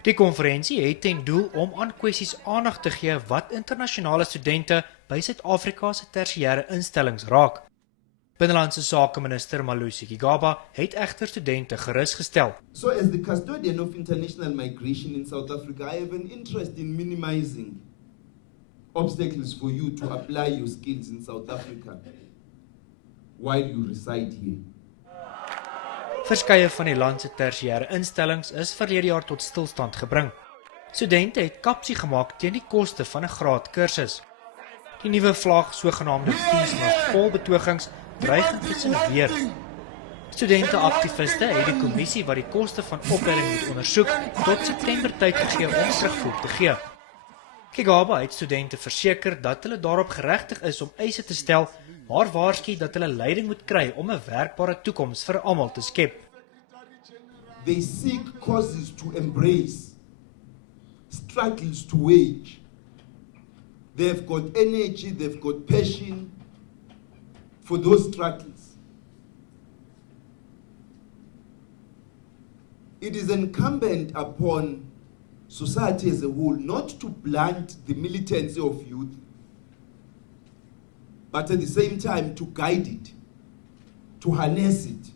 Die konferensie het ten doel om aan kwessies aandag te gee wat internasionale studente by Suid-Afrika se tersiêre instellings raak. Binnelandse Sake Minister Malusi Gigaba het egter studente gerusgestel. So as the custodian of international migration in South Africa, I have an interest in minimizing obstacles for you to apply your skills in South Africa while you reside here. Verskeie van die land se tersiêre instellings is verlede jaar tot stilstand gebring. Studente het kapsie gemaak teen die koste van 'n graad kursus. Die nuwe vlag, sogenaamde Peace Must Fall betogings, dreig intussen weer. Studente-aktiviste het die kommissie wat die koste van opleiding moet ondersoek tot September tyd gegee om terugvoer te gee. Gigaba het studente verseker dat hulle daarop geregtig is om eise te stel, maar waarsku dat hulle leiding moet kry om 'n werkbare toekoms vir almal te skep. They seek causes to embrace, struggles to wage. They've got energy, they've got passion for those struggles. It is incumbent upon society as a whole not to blunt the militancy of youth, but at the same time to guide it, to harness it.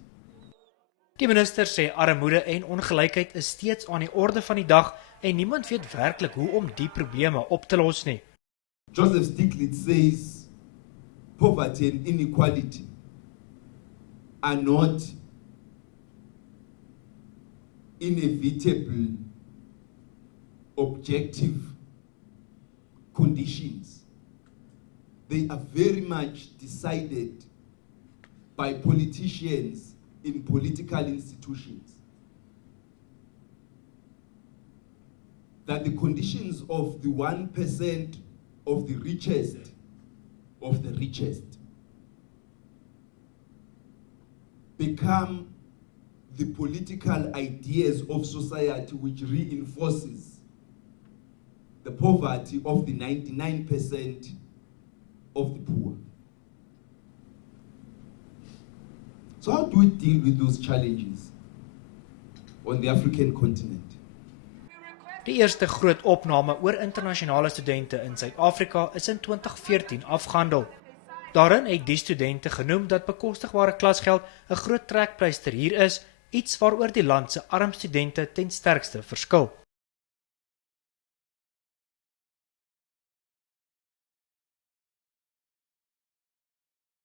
Die minister sê armoede en ongelykheid is steeds aan die orde van die dag en niemand weet werklik hoe om die probleme op te los nie. Joseph Stiglitz says poverty and inequality are not inevitable objective conditions. They are very much decided by politicians in political institutions. That the conditions of the 1% of the richest become the political ideas of society which reinforces the poverty of the 99% of the poor. So how do we deal with those challenges on the African continent? Die eerste groot opname oor internasionale studente in Suid-Afrika is in 2014 afgehandel. Daarin het die studente genoem dat bekostigbare klasgeld 'n groot trekpleister hier is, iets waaroor die land se arm studente ten sterkste verskil.